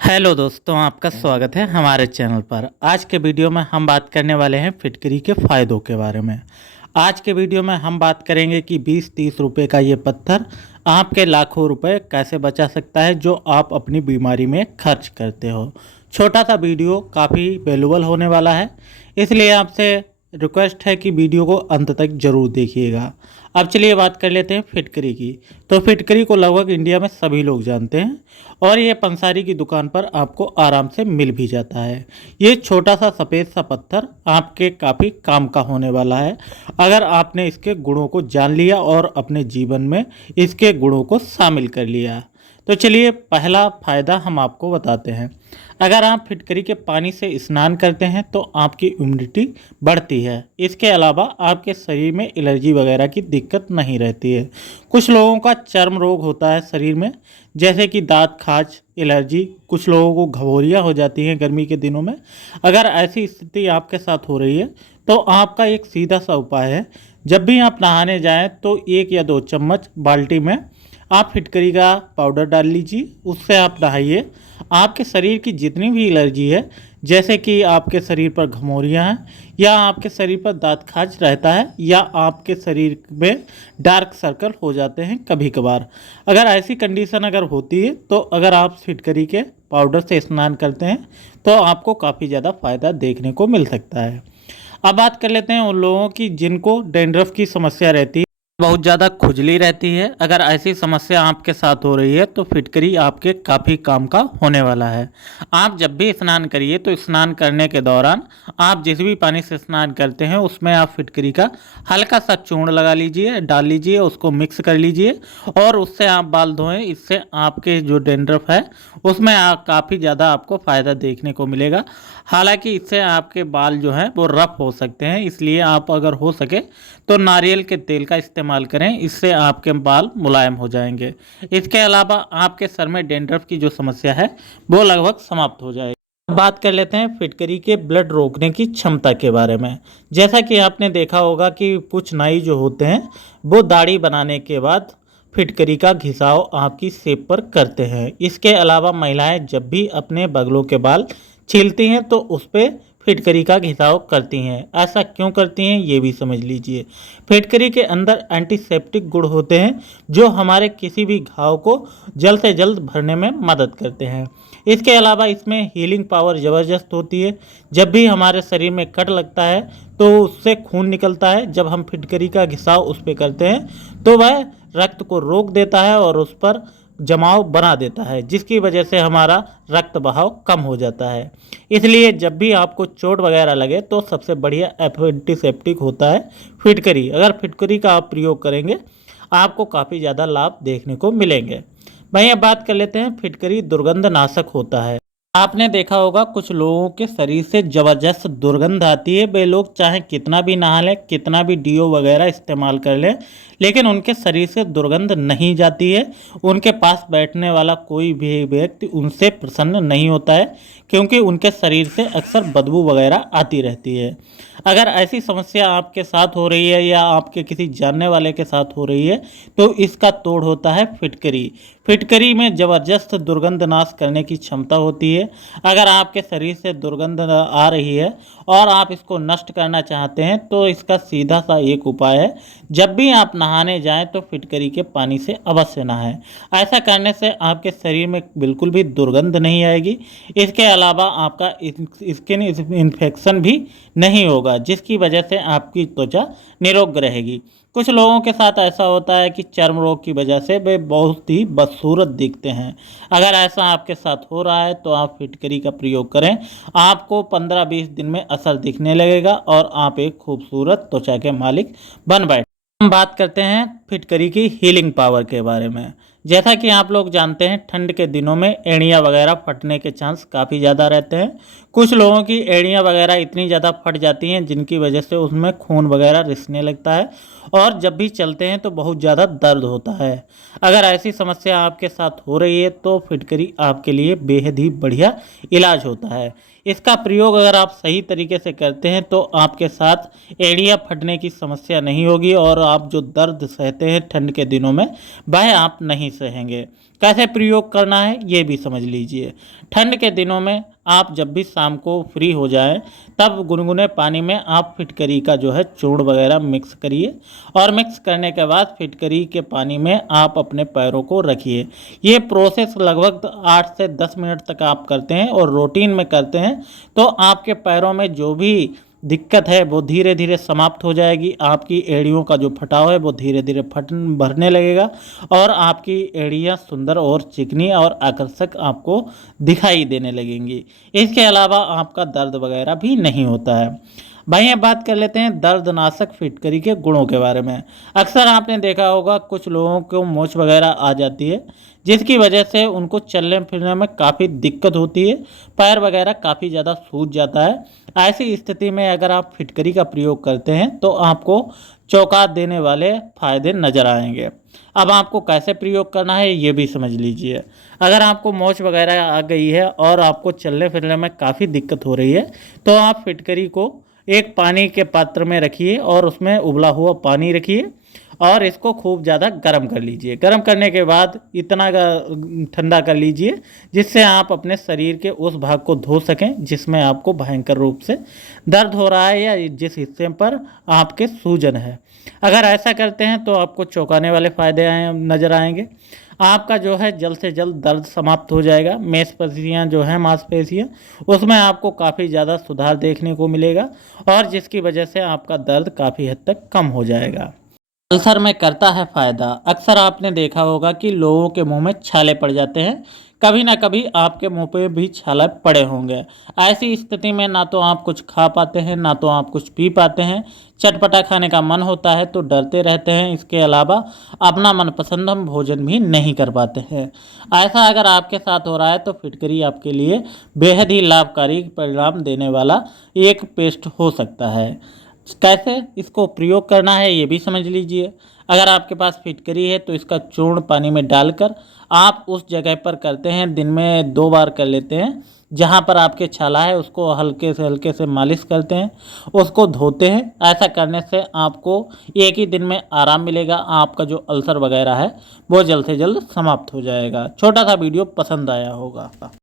Hello दोस्तों, आपका स्वागत है हमारे चैनल पर। आज के वीडियो में हम बात करने वाले हैं फिटकरी के फ़ायदों के बारे में। आज के वीडियो में हम बात करेंगे कि 20-30 रुपए का ये पत्थर आपके लाखों रुपए कैसे बचा सकता है जो आप अपनी बीमारी में खर्च करते हो। छोटा सा वीडियो काफ़ी वैल्यूबल होने वाला है, इसलिए आपसे रिक्वेस्ट है कि वीडियो को अंत तक ज़रूर देखिएगा। अब चलिए बात कर लेते हैं फिटकरी की। तो फिटकरी को लगभग इंडिया में सभी लोग जानते हैं और ये पंसारी की दुकान पर आपको आराम से मिल भी जाता है। ये छोटा सा सफ़ेद सा पत्थर आपके काफ़ी काम का होने वाला है अगर आपने इसके गुणों को जान लिया और अपने जीवन में इसके गुणों को शामिल कर लिया। तो चलिए पहला फ़ायदा हम आपको बताते हैं। अगर आप फिटकरी के पानी से स्नान करते हैं तो आपकी इम्यूनिटी बढ़ती है। इसके अलावा आपके शरीर में एलर्जी वगैरह की दिक्कत नहीं रहती है। कुछ लोगों का चर्म रोग होता है शरीर में, जैसे कि दांत खाज, एलर्जी, कुछ लोगों को घबोरियाँ हो जाती हैं गर्मी के दिनों में। अगर ऐसी स्थिति आपके साथ हो रही है तो आपका एक सीधा सा उपाय है, जब भी आप नहाने जाएं तो 1 या 2 चम्मच बाल्टी में आप फिटकरी का पाउडर डाल लीजिए, उससे आप नहाइए। आपके शरीर की जितनी भी एलर्जी है, जैसे कि आपके शरीर पर घमौरियाँ हैं या आपके शरीर पर दांत खाज रहता है या आपके शरीर में डार्क सर्कल हो जाते हैं कभी कभार, अगर ऐसी कंडीशन अगर होती है तो अगर आप फिटकरी के पाउडर से स्नान करते हैं तो आपको काफ़ी ज़्यादा फ़ायदा देखने को मिल सकता है। अब बात कर लेते हैं उन लोगों की जिनको डैंड्रफ की समस्या रहती है, बहुत ज़्यादा खुजली रहती है। अगर ऐसी समस्या आपके साथ हो रही है तो फिटकरी आपके काफ़ी काम का होने वाला है। आप जब भी स्नान करिए तो स्नान करने के दौरान आप जिस भी पानी से स्नान करते हैं उसमें आप फिटकरी का हल्का सा चूर्ण लगा लीजिए, डाल लीजिए, उसको मिक्स कर लीजिए और उससे आप बाल धोएं। इससे आपके जो डैंड्रफ है उसमें काफ़ी ज़्यादा आपको फ़ायदा देखने को मिलेगा। हालांकि इससे आपके बाल जो हैं वो रफ हो सकते हैं, इसलिए आप अगर हो सके तो नारियल के तेल का इस्तेमाल करें, इससे आपके बाल मुलायम हो जाएंगे। इसके अलावा आपके सर में डैंड्रफ की जो समस्या है वो लगभग समाप्त हो जाएगी। अब बात कर लेते हैं फिटकरी के ब्लड रोकने की क्षमता के बारे में। जैसा कि आपने देखा होगा कि कुछ नाई जो होते हैं वो दाढ़ी बनाने के बाद फिटकरी का घिसाव आपकी सेप पर करते हैं। इसके अलावा महिलाएं जब भी अपने बगलों के बाल छीलती हैं तो उस पर फिटकरी का घिसाव करती हैं। ऐसा क्यों करती हैं ये भी समझ लीजिए। फिटकरी के अंदर एंटीसेप्टिक गुण होते हैं जो हमारे किसी भी घाव को जल्द से जल्द भरने में मदद करते हैं। इसके अलावा इसमें हीलिंग पावर ज़बरदस्त होती है। जब भी हमारे शरीर में कट लगता है तो उससे खून निकलता है। जब हम फिटकरी का घिसाव उस पर करते हैं तो वह रक्त को रोक देता है और उस पर जमाव बना देता है, जिसकी वजह से हमारा रक्त बहाव कम हो जाता है। इसलिए जब भी आपको चोट वगैरह लगे तो सबसे बढ़िया एंटीसेप्टिक होता है फिटकरी। अगर फिटकरी का आप प्रयोग करेंगे आपको काफ़ी ज़्यादा लाभ देखने को मिलेंगे। वहीं अब बात कर लेते हैं फिटकरी दुर्गंध नाशक होता है। आपने देखा होगा कुछ लोगों के शरीर से ज़बरदस्त दुर्गंध आती है। वे लोग चाहे कितना भी नहा लें, कितना भी डीओ वगैरह इस्तेमाल कर लें, लेकिन उनके शरीर से दुर्गंध नहीं जाती है। उनके पास बैठने वाला कोई भी व्यक्ति उनसे प्रसन्न नहीं होता है, क्योंकि उनके शरीर से अक्सर बदबू वगैरह आती रहती है। अगर ऐसी समस्या आपके साथ हो रही है या आपके किसी जानने वाले के साथ हो रही है तो इसका तोड़ होता है फिटकरी। फिटकरी में ज़बरदस्त दुर्गंध नाश करने की क्षमता होती है। अगर आपके शरीर से दुर्गंध आ रही है और आप इसको नष्ट करना चाहते हैं तो इसका सीधा सा एक उपाय है, जब भी आप नहाने जाएं तो फिटकरी के पानी से अवश्य नहाएं। ऐसा करने से आपके शरीर में बिल्कुल भी दुर्गंध नहीं आएगी। इसके अलावा आपका स्किन इन्फेक्शन भी नहीं होगा, जिसकी वजह से आपकी त्वचा निरोग रहेगी। कुछ लोगों के साथ ऐसा होता है कि चर्म रोग की वजह से वे बहुत ही बदसूरत दिखते हैं। अगर ऐसा आपके साथ हो रहा है तो आप फिटकरी का प्रयोग करें। आपको 15-20 दिन में असर दिखने लगेगा और आप एक खूबसूरत त्वचा के मालिक बन बैठे। हम बात करते हैं फिटकरी की हीलिंग पावर के बारे में। जैसा कि आप लोग जानते हैं ठंड के दिनों में एड़ियाँ वगैरह फटने के चांस काफ़ी ज़्यादा रहते हैं। कुछ लोगों की एड़ियाँ वगैरह इतनी ज़्यादा फट जाती हैं जिनकी वजह से उसमें खून वगैरह रिसने लगता है और जब भी चलते हैं तो बहुत ज़्यादा दर्द होता है। अगर ऐसी समस्या आपके साथ हो रही है तो फिटकरी आपके लिए बेहद ही बढ़िया इलाज होता है। इसका प्रयोग अगर आप सही तरीके से करते हैं तो आपके साथ एड़ियाँ फटने की समस्या नहीं होगी और आप जो दर्द सहते हैं ठंड के दिनों में वह आप नहीं सहेंगे। कैसे प्रयोग करना है ये भी समझ लीजिए। ठंड के दिनों में आप जब भी शाम को फ्री हो जाएं तब गुनगुने पानी में आप फिटकरी का जो है चूर्ण वगैरह मिक्स करिए और मिक्स करने के बाद फिटकरी के पानी में आप अपने पैरों को रखिए। ये प्रोसेस लगभग 8 से 10 मिनट तक आप करते हैं और रूटीन में करते हैं तो आपके पैरों में जो भी दिक्कत है वो धीरे धीरे समाप्त हो जाएगी। आपकी एड़ियों का जो फटाव है वो धीरे धीरे भरने लगेगा और आपकी एड़ियाँ सुंदर और चिकनी और आकर्षक आपको दिखाई देने लगेंगी। इसके अलावा आपका दर्द वगैरह भी नहीं होता है। भाई अब बात कर लेते हैं दर्दनाशक फिटकरी के गुणों के बारे में। अक्सर आपने देखा होगा कुछ लोगों को मोच वगैरह आ जाती है जिसकी वजह से उनको चलने फिरने में काफ़ी दिक्कत होती है, पैर वगैरह काफ़ी ज़्यादा सूज जाता है। ऐसी स्थिति में अगर आप फिटकरी का प्रयोग करते हैं तो आपको चौंका देने वाले फ़ायदे नज़र आएंगे। अब आपको कैसे प्रयोग करना है ये भी समझ लीजिए। अगर आपको मोच वगैरह आ गई है और आपको चलने फिरने में काफ़ी दिक्कत हो रही है तो आप फिटकरी को एक पानी के पात्र में रखिए और उसमें उबला हुआ पानी रखिए और इसको खूब ज़्यादा गर्म कर लीजिए। गर्म करने के बाद इतना ठंडा कर लीजिए जिससे आप अपने शरीर के उस भाग को धो सकें जिसमें आपको भयंकर रूप से दर्द हो रहा है या जिस हिस्से पर आपके सूजन है। अगर ऐसा करते हैं तो आपको चौंकाने वाले फ़ायदे नज़र आएंगे। आपका जो है जल्द से जल्द दर्द समाप्त हो जाएगा। मांसपेशियाँ जो हैं मांसपेशियाँ उसमें आपको काफ़ी ज़्यादा सुधार देखने को मिलेगा और जिसकी वजह से आपका दर्द काफ़ी हद तक कम हो जाएगा। अल्सर में करता है फ़ायदा। अक्सर आपने देखा होगा कि लोगों के मुंह में छाले पड़ जाते हैं। कभी ना कभी आपके मुंह पे भी छाले पड़े होंगे। ऐसी स्थिति में ना तो आप कुछ खा पाते हैं ना तो आप कुछ पी पाते हैं। चटपटा खाने का मन होता है तो डरते रहते हैं। इसके अलावा अपना मनपसंद हम भोजन भी नहीं कर पाते हैं। ऐसा अगर आपके साथ हो रहा है तो फिटकरी आपके लिए बेहद ही लाभकारी परिणाम देने वाला एक पेस्ट हो सकता है। कैसे इसको प्रयोग करना है ये भी समझ लीजिए। अगर आपके पास फिटकरी है तो इसका चूर्ण पानी में डालकर आप उस जगह पर करते हैं, दिन में 2 बार कर लेते हैं। जहाँ पर आपके छाला है उसको हल्के से मालिश करते हैं, उसको धोते हैं। ऐसा करने से आपको एक ही दिन में आराम मिलेगा। आपका जो अल्सर वगैरह है वो जल्द से जल्द समाप्त हो जाएगा। छोटा सा वीडियो पसंद आया होगा।